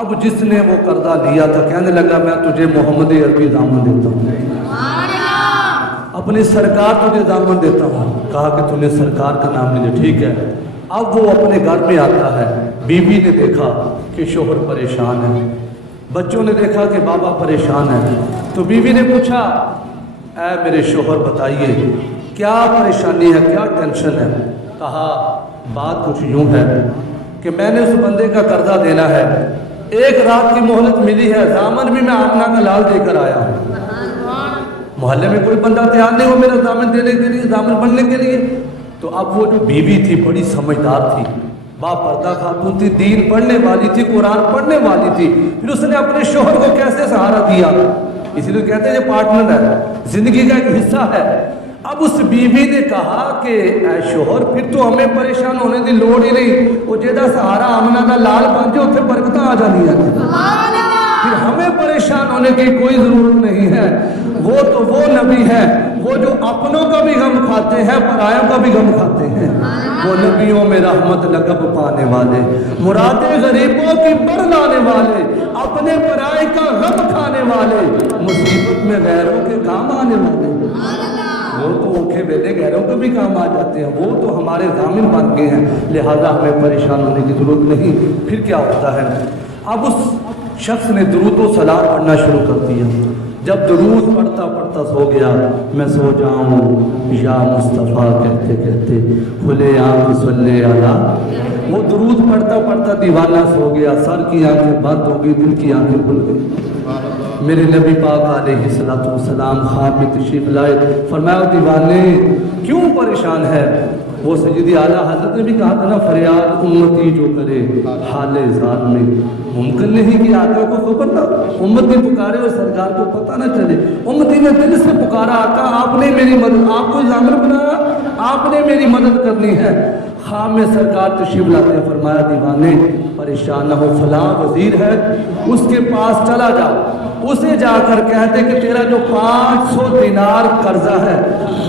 اب جس نے وہ قرضہ لیا تھا کہنے لگا میں تجھے محمد عربی دامن دیتا ہوں، اپنی سرکار تجھے دامن دیتا ہوں۔ کہا کہ تو نے سرکار کا نام لیا، ٹھیک ہے۔ اب وہ اپنے گھر میں آتا ہے، بیوی نے دیکھا کہ شوہر پریشان ہے، بچوں نے دیکھا کہ بابا پریشان ہے، تو بیوی نے پوچھا اے میرے شوہر بتائیے کیا پریشانی ہے، کیا ٹینشن ہے؟ کہا بات کچھ یوں ہے کہ میں نے اس بندے کا قرضہ دینا ہے، ایک رات کی مہلت ملی ہے، دامن بھی میں آمنہ کا لال دے کر آیا ہوں۔ محلے میں کوئی بندہ تیار نہیں ہو میرا دامن دینے کے لیے، دامن بننے کے لیے۔ تو اب وہ جو بیوی تھی بڑی سمجھدار تھی، با پردہ خاتون تھی، دین پڑھنے والی تھی، قرآن پڑھنے والی تھی، پھر اس نے اپنے شوہر کو کیسے سہارا دیا، اسی لیے کہتے ہیں یہ پارٹنر ہے، زندگی کا ایک حصہ ہے۔ اب اس بیوی نے کہا کہ اے شوہر پھر تو ہمیں پریشان ہونے کی لوڑ ہی نہیں، وہ جیدہ سہارا آمنہ دا لال بن جو اتنے برکتیں آ جانی ہیں، پھر ہمیں پریشان ہونے کی کوئی ضرورت نہیں ہے۔ وہ تو وہ نبی ہے وہ جو اپنوں کا بھی غم کھاتے ہیں، پرایوں کا بھی غم کھاتے ہیں، وہ نبیوں میں رحمت لقب پانے والے، مرادیں غریبوں کی بڑھ لانے والے، اپنے پرائے کا غم کھانے والے، مصیبت میں غیروں کے کام آنے والے۔ وہ تو اوکھے بیٹے غیروں کے بھی کام آ جاتے ہیں، وہ تو ہمارے ضامن بن گئے ہیں، لہذا ہمیں پریشان ہونے کی ضرورت نہیں۔ پھر کیا ہوتا ہے، اب اس شخص نے درود و سلام پڑھنا شروع کر دیا۔ جب درود پڑھتا پڑھتا سو گیا، میں سو جاؤں یا مصطفیٰ کہتے کہتے کھلے آنکھ صلی علی، وہ درود پڑھتا پڑھتا دیوانہ سو گیا، سر کی آنکھیں بند ہو گئی، دل کی آنکھیں کھل گئی۔ میرے نبی پاک علیہ السلام خواب میں تشریف لائے، فرمایا دیوانے کیوں پریشان ہے؟ وہ سیدی اعلیٰ حضرت نے بھی کہا تھا نا، فریاد امتی جو کرے حال زال میں، ممکن نہیں کہ آقا کو خبر نہ، امتی پکارے اور سرکار کو پتہ نہ چلے۔ امتی نے دل سے پکارا، آقا آپ نے میری مدد، آپ کو ضامن بنایا، آپ نے میری مدد کرنی ہے۔ خواب میں سرکار تشریف لاتے ہیں، فرمایا دیوانے پریشان نہ ہو، فلاں وزیر ہے اس کے پاس چلا جا، اسے جا کر کہتے کہ تیرا جو 500 دینار قرضہ ہے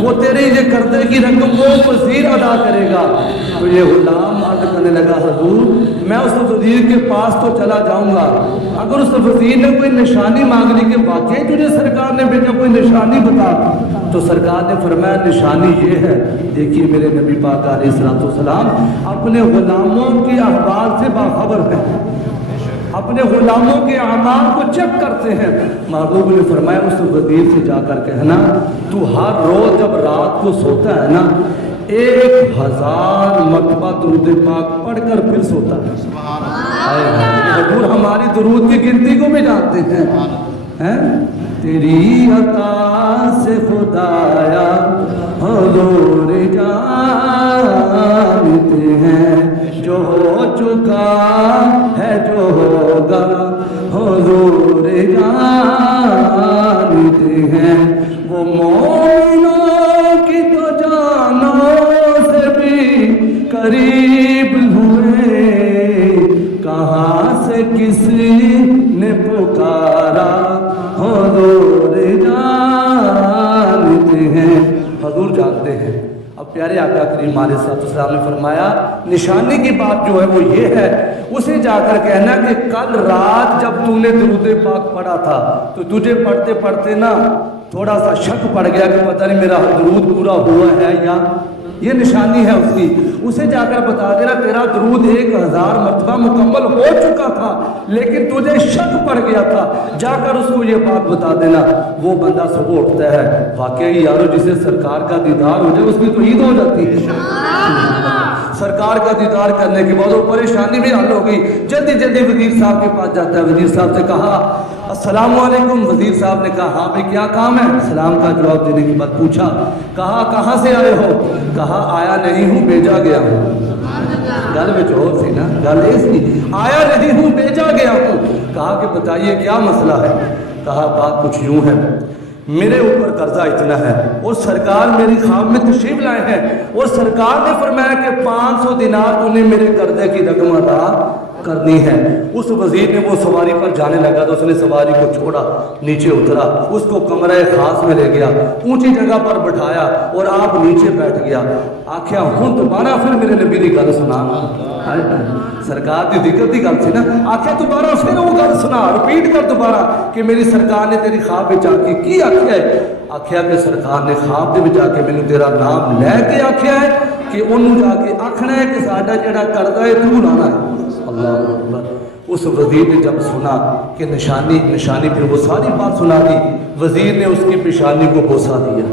وہ تیرے یہ قرضے کی رقم وہ وزیر ادا کرے گا۔ تو یہ غلام عرض کرنے لگا حضور میں اس وزیر کے پاس تو چلا جاؤں گا، اگر اس وزیر نے کوئی نشانی مانگ لی کہ واقعی تجھے سرکار نے بھیجا، کوئی نشانی بتا، تو سرکار نے فرمایا نشانی یہ ہے، دیکھیے میرے نبی پاک علیہ السلام اپنے غلاموں کے احوال سے باخبر ہیں، اپنے غلاموں کے اعمال کو چیک کرتے ہیں۔ محبوب نے فرمایا اس وزیر سے جا کر کہنا تو ہر روز جب رات کو سوتا ہے نا 1000 مرتبہ درود پاک پڑھ کر پھر سوتا ہے۔ حضور ہماری درود کی گنتی کو بھی جانتے ہیں۔ تیری عطا سے خدایا حضور جانتے ہیں، جو ہو چکا ہے جو ہوگا حضور جانتے ہیں، وہ مومنوں کی تو جانوں سے بھی قریب ہوئے، کہاں سے کسی نے پکارا حضور جانتے ہیں، حضور جانتے ہیں۔ اب پیارے آقا کریم علیہ السلام نے فرمایا نشانی کی بات جو ہے وہ یہ ہے، اسے جا کر کہنا کہ کل رات جب تو نے درود پاک پڑھا تھا تو تجھے پڑھتے پڑھتے نا تھوڑا سا شک پڑ گیا کہ پتہ نہیں میرا درود پورا ہوا ہے یا، یہ نشانی ہے اس کی، اسے جا کر بتا دینا تیرا درود 1000 مرتبہ مکمل ہو چکا تھا لیکن تجھے شک پڑ گیا تھا، جا کر اس کو یہ بات بتا دینا۔ وہ بندہ صبح اٹھتا ہے، واقعی یارو جسے سرکار کا دیدار ہو جائے اس کی تو عید ہو جاتی ہے، سرکار کا دیدار کرنے کے بعد وہ پریشانی بھی حل ہو گئی، جلدی جلدی وزیر صاحب کے پاس جاتا ہے، وزیر صاحب سے کہا السلام علیکم، وزیر صاحب نے کہا ہاں بھائی کیا کام ہے، سلام کا جواب دینے کے بعد پوچھا، کہا کہاں سے آئے ہو، کہا آیا نہیں ہوں بھیجا گیا ہوں، گل میں چور سی نا، گل یہ سی آیا نہیں ہوں بھیجا گیا ہوں، کہا کہ بتائیے کیا مسئلہ ہے، کہا بات کچھ یوں ہے، میرے اوپر قرضہ اتنا ہے اور سرکار میری خواب میں تشریف لائے ہیں اور سرکار نے فرمایا کہ 500 دینار تو نے میرے قرضے کی رقم ادا کرنی ہے. اس وزیر نے وہ سواری پر جانے لگا تو اس نے سواری کو چھوڑا, نیچے اترا, اس کو کمرہ خاص میں لے گیا, اونچی جگہ پر بٹھایا اور آپ نیچے بیٹھ گیا. آخیا ہوں دوبارہ پھر میرے نبی کی گل سنا. سرکار کی دقت کی گل سی نا. آخیا دوبارہ پھر وہ گل سنا, رپیٹ کر دوبارہ کہ میری سرکار نے تیری خواب میں جا کے کی آخیا ہے. آخیا کہ سرکار نے خواب دے وچ آ کے مینوں تیرا نام لے کے آخیا ہے کہ انہوں جا کے آخنا ہے کہ ساڈا جڑا قرضہ ہے تو لانا ہے. اللہ اکبر. اس وزیر نے جب سنا کہ نشانی پھر وہ ساری بات سنا دی. وزیر نے اس کی پیشانی کو بوسہ دیا,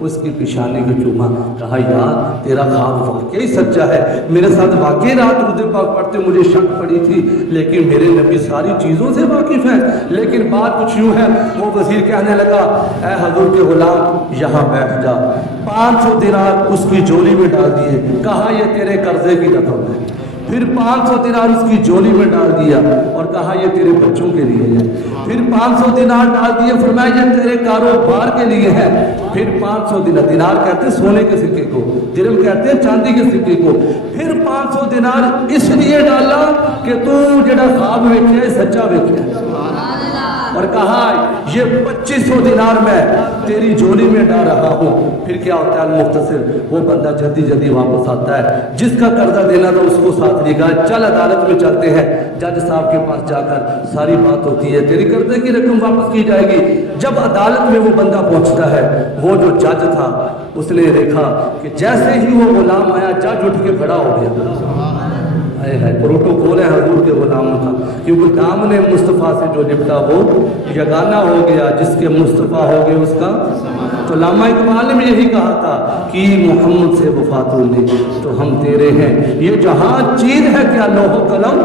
اس کی پیشانی کو چوما, کہا یار تیرا خواب واقعی سچا ہے, میرے ساتھ واقعی رات درود پاک پڑھتے مجھے شک پڑی تھی, لیکن میرے نبی ساری چیزوں سے واقف ہیں. لیکن بات کچھ یوں ہے, وہ وزیر کہنے لگا اے حضور کے غلام یہاں بیٹھ جا. 500 دینار اس کی جولی میں ڈال دیے, کہا یہ تیرے قرضے کی رقم ہے. پھر 500 دینار اس کی جولی میں ڈال دیا اور کہا یہ تیرے بچوں کے لیے ہے. پھر 500 دینار ڈال دیے, فرمایا یہ تیرے کاروبار کے لیے ہے. پھر 500 دینار کہتے ہیں سونے کے سکے کو, درہم کہتے ہیں چاندی کے سکے کو. پھر 500 دینار اس لیے ڈالا کہ تو جڑا خواب ویکھیا ہے سچا ویکھیا ہے, اور کہا یہ 2500 دینار میں تیری جولی میں ڈال رہا ہوں. پھر کیا ہوتا ہے مختصر, وہ بندہ جلدی واپس آتا ہے, جس کا قرضہ دینا تھا اس کو ساتھ لے گا, چل عدالت میں چلتے ہیں. جج صاحب کے پاس جا کر ساری بات ہوتی ہے, تیری قرضے کی رقم واپس کی جائے گی. جب عدالت میں وہ بندہ پہنچتا ہے, وہ جو جج تھا اس نے دیکھا کہ جیسے ہی وہ غلام آیا جج اٹھ کے کھڑا ہو گیا. پروٹوکول ہے حضور کے غلاموں کا, کیونکہ دامن مصطفیٰ سے جو نپٹا وہ یگانہ ہو گیا, جس کے مصطفیٰ ہو گئے اس کا. تو علامہ اقبال نے بھی یہی کہا تھا کہ محمد سے وفات نے تو ہم تیرے ہیں, یہ جہاں چیز ہے کیا لوح و قلم.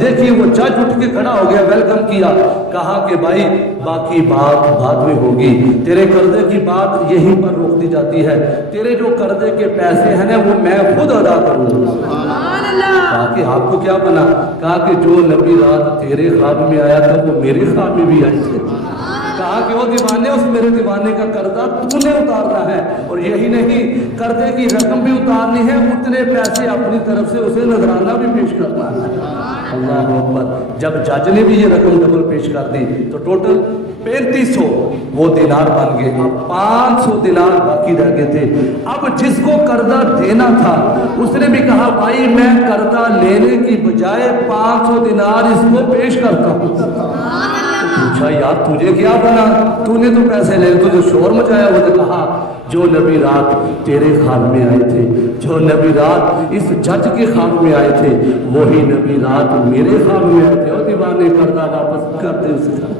دیکھیے وہ جج اٹھ کے کھڑا ہو گیا, ویلکم کیا, کہا کہ بھائی باقی بات بعد میں ہوگی, تیرے قرضے کی بات یہیں پر روک دی جاتی ہے, تیرے جو قرضے کے پیسے ہیں نا وہ میں خود ادا کروں گا. کہا کہ آپ کو کیا بنا, کہا کہ جو نبی رات تیرے خواب میں آیا تھا وہ میرے خواب میں بھی آئے تھے. کہا کہ وہ دیوانے, اس میرے دیوانے کا قرضہ تو نے اتارنا ہے, اور یہی نہیں قرضے کی رقم بھی اتارنی ہے, اتنے پیسے اپنی طرف سے اسے نذرانہ بھی پیش کرنا ہے. اللہ اکبر. جب جج نے بھی یہ رقم ڈبل پیش کر دی تو ٹوٹل 3500 وہ دینار بن گئے. اب 500 دینار باقی رہ گئے تھے. اب جس کو قرضہ دینا تھا اس نے بھی کہا بھائی میں قرضہ لینے کی بجائے 500 دینار اس کو پیش کرتا ہوں. پوچھا یار تجھے کیا بنا, تو نے تو پیسے لے, تو جو شور مچایا وہ نے کہا جو نبی رات تیرے خواب میں آئے تھے, جو نبی رات اس جج کے خواب میں آئے تھے, وہی نبی رات میرے خواب میں آئے تھے. اور دیوانے قرضہ واپس کر دے, اسے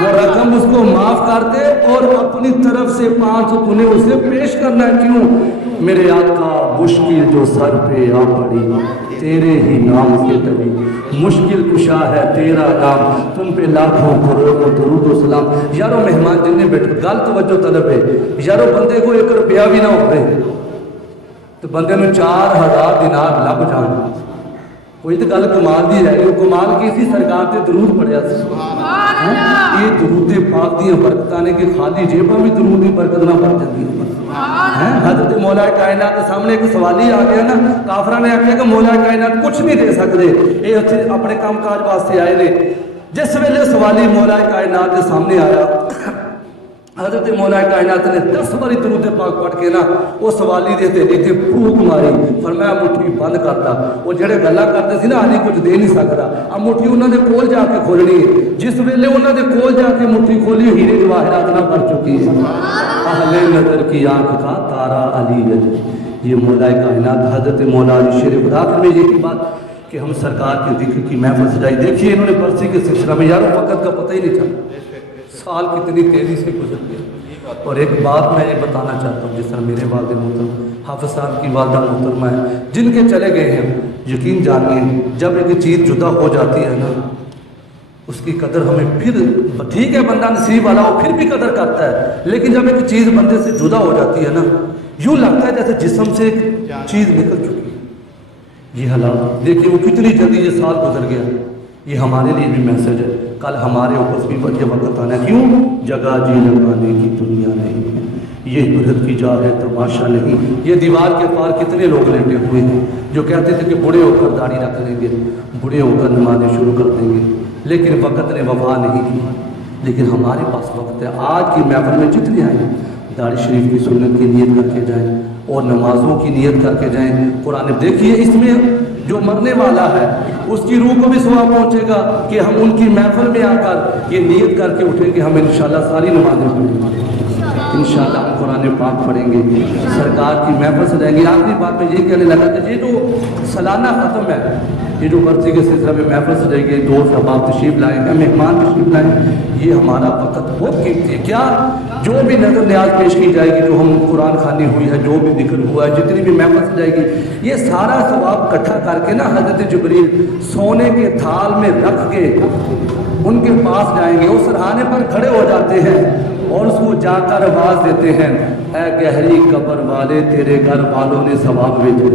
وہ رقم اس کو معاف کر دے اور اپنی طرف سے 500 تو نے اسے پیش کرنا ہے. کیوں میرے آقا مشکل جو سر پہ آ پڑی تیرے ہی نام سے تبھی, مشکل کشا ہے تیرا نام, تم پہ لاکھوں کروڑوں درود و سلام. یارو مہمان جن نے بیٹھے گل توجہ طلب ہے, یارو بندے کو 1 روپیہ بھی نہ ہو رہے تو بندے میں 4000 دینار لب جانا. کوئی تو گل کمال دی ہے, وہ کمال کی سی سرکار تے درود پڑھیا سی. یہ درود پاک دی برکتاں نے کہ خالی جیباں بھی درود دی برکت نہ بھر جاندی ہیں. حضرت مولا کائنات کے سامنے ایک سوالی آ گیا نا, کافراں نے آخیا کہ مولا کائنات کچھ نہیں دے سکتے, یہ اتنے اپنے کام کاج واسطے آئے نے. جس ویلے سوالی مولا کائنات کے سامنے آیا, حضرت مولا کائنات نے 10 باری درود پاک پڑھ کے نا وہ سوالی دیتے دیتے پھوک ماری, فرمایا مٹھی بند کرتا. وہ جڑے گلا کرتے سی نا آدھی کچھ دے نہیں سکتا, اب مٹھی انہوں نے کول جا کے کھولنی ہے. جس ویلے انہوں نے کول جا کے مٹھی کھولی, ہیرے جواہرات نہ بھر چکی ہے. اہل نظر کی آنکھ کا تارا علی گل. یہ مولا کائنات حضرت مولا علی شیر خدا میں یہی بات کہ ہم سرکار کے ذکر کی محفل سجائی. دیکھیے انہوں نے برسی کے سلسلہ میں یارو وقت کا پتہ ہی نہیں چلا, سال کتنی تیزی سے گزر گیا. اور ایک بات میں یہ بتانا چاہتا ہوں, جس طرح میرے والد محترم حافظ صاحب کی والدہ محترمہ ہے جن کے چلے گئے ہیں, یقین جانیے جب ایک چیز جدا ہو جاتی ہے نا اس کی قدر ہمیں پھر, ٹھیک ہے بندہ نصیب والا وہ پھر بھی قدر کرتا ہے, لیکن جب ایک چیز بندے سے جدا ہو جاتی ہے نا یوں لگتا ہے جیسے جسم سے ایک چیز نکل چکی ہے. یہ حالات دیکھیے وہ کتنی جلدی یہ سال گزر گیا. یہ ہمارے لیے بھی میسج ہے, کل ہمارے اوپر بھی یہ وقت آنا ہے. کیوں جگہ جی لگانے کی دنیا نہیں ہے, یہ عبرت کی جا ہے تماشا نہیں۔ یہ دیوار کے پار کتنے لوگ لیٹے ہوئے ہیں جو کہتے تھے کہ بوڑھے ہو کر داڑھی رکھ لیں گے، بوڑھے ہو کر نمازیں شروع کر دیں گے، لیکن وقت نے وفا نہیں کی۔ لیکن ہمارے پاس وقت ہے، آج کی محفل میں جتنے آئیں داڑھی شریف کی سنت کی نیت کر کے جائیں اور نمازوں کی نیت کر کے جائیں۔ قرآن دیکھیے اس میں جو مرنے والا ہے اس کی روح کو بھی ثواب پہنچے گا کہ ہم ان کی محفل میں آ کر یہ نیت کر کے اٹھیں کہ ہم انشاءاللہ ساری نمازیں پڑھیں گے، انشاءاللہ ہم قرآن پاک پڑھیں گے، سرکار کی محفل سے جائیں گے۔ آخری بات میں یہ کہنے لگا کہ یہ جو سالانہ ختم ہے، یہ جو برسی کے سلسلہ میں محفل سے جائے گے، دوست احباب تشریف لائیں گے، مہمان تشریف لائیں، یہ ہمارا وقت بہت قیمتی ہے۔ کیا جو بھی نظر نیاز پیش کی جائے گی، جو ہم قرآن خوانی ہوئی ہے، جو بھی ذکر ہوا ہے، جتنی بھی محفل سے جائے گی، یہ سارا ثواب اکٹھا کر کے نا حضرت جبریل سونے کے تھال میں رکھ کے ان کے پاس جائیں گے، اس سرہانے پر کھڑے ہو جاتے ہیں اور اس کو جا کر آواز دیتے ہیں، اے گہری قبر والے تیرے گھر والوں نے ثواب بھیجا۔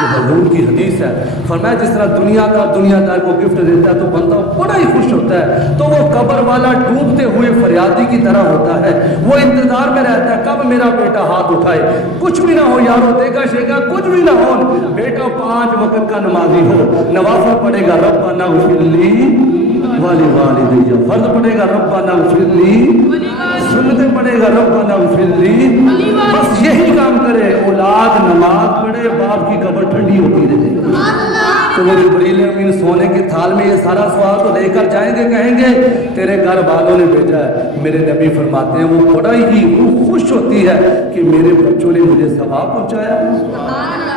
یہ حضور کی حدیث ہے، فرمایا جس طرح دنیا کا دنیا دار کو گفٹ دیتا ہے تو بندہ بڑا ہی خوش ہوتا ہے، تو وہ قبر والا ڈوبتے ہوئے فریادی کی طرح ہوتا ہے، وہ انتظار میں رہتا ہے کب میرا بیٹا ہاتھ اٹھائے، کچھ بھی نہ ہو یارو دیکھا شیکا کچھ بھی نہ ہو، بیٹا 5 وقت کا نمازی ہو، نوافل پڑھے گا ربنا اغفر لی ولوالدی، فرض پڑھے گا ربنا اغفر لی، سنتیں پڑھے گا ربنا اغفر لی، بس یہی کام کرے، اولاد نماز پڑھے، باپ کی قبر ٹھنڈی ہوتی رہے۔ تو وہ جبریل امین سونے کے تھال میں یہ سارا ثواب تو لے کر جائیں گے، کہیں گے تیرے گھر والوں نے بھیجا ہے۔ میرے نبی فرماتے ہیں وہ بڑا ہی خوش ہوتی ہے کہ میرے بچوں نے مجھے ثواب پہنچایا۔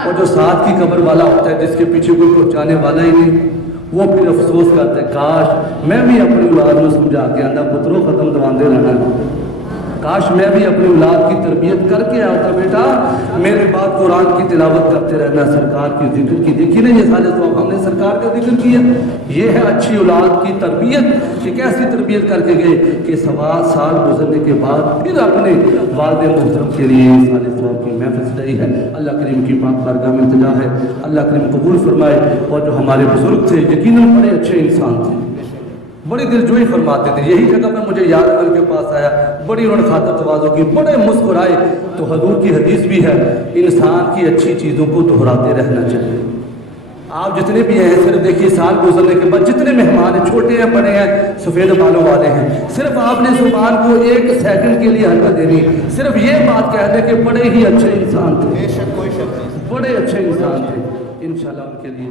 اور جو ساتھ کی قبر والا ہوتا ہے جس کے پیچھے کوئی پہنچانے والا ہی نہیں، وہ پھر افسوس کرتے ہیں کاش میں بھی اپنی اولاد کو سمجھا کے آندہ پتروں ختم دواندے رہنا، کاش میں بھی اپنی اولاد کی تربیت کر کے آتا، بیٹا میرے بعد قرآن کی تلاوت کرتے رہنا، سرکار کی ذکر کی، دیکھی نہیں یہ سارے تو ہم نے سرکار کا ذکر کیا۔ یہ ہے اچھی اولاد کی تربیت کہ کیسی تربیت کر کے گئے کہ 7 سال گزرنے کے بعد پھر اپنے والد محترم کے لیے سال ثواب کی محفل سجائی ہے۔ اللہ کریم کی پاک بارگاہ میں التجا ہے اللہ کریم قبول فرمائے، اور جو ہمارے بزرگ تھے یقیناً بڑے اچھے انسان تھے، بڑی دلجوئی فرماتے تھے۔ یہی جگہ پہ مجھے یاد ان کے پاس آیا، بڑی انہوں نے خاطر تواضع کی، بڑے مسکرائے۔ تو حضور کی حدیث بھی ہے انسان کی اچھی چیزوں کو دہراتے رہنا چاہیے۔ آپ جتنے بھی ہیں صرف دیکھیے سال گزرنے کے بعد جتنے مہمان ہیں، چھوٹے ہیں بڑے ہیں، سفید بالوں والے ہیں، صرف آپ نے زبان کو 1 سیکنڈ کے لیے حرکت دینی، صرف یہ بات کہہ دیں کہ بڑے ہی اچھے انسان تھے، بڑے اچھے انسان تھے، انشاءاللہ ان کے لیے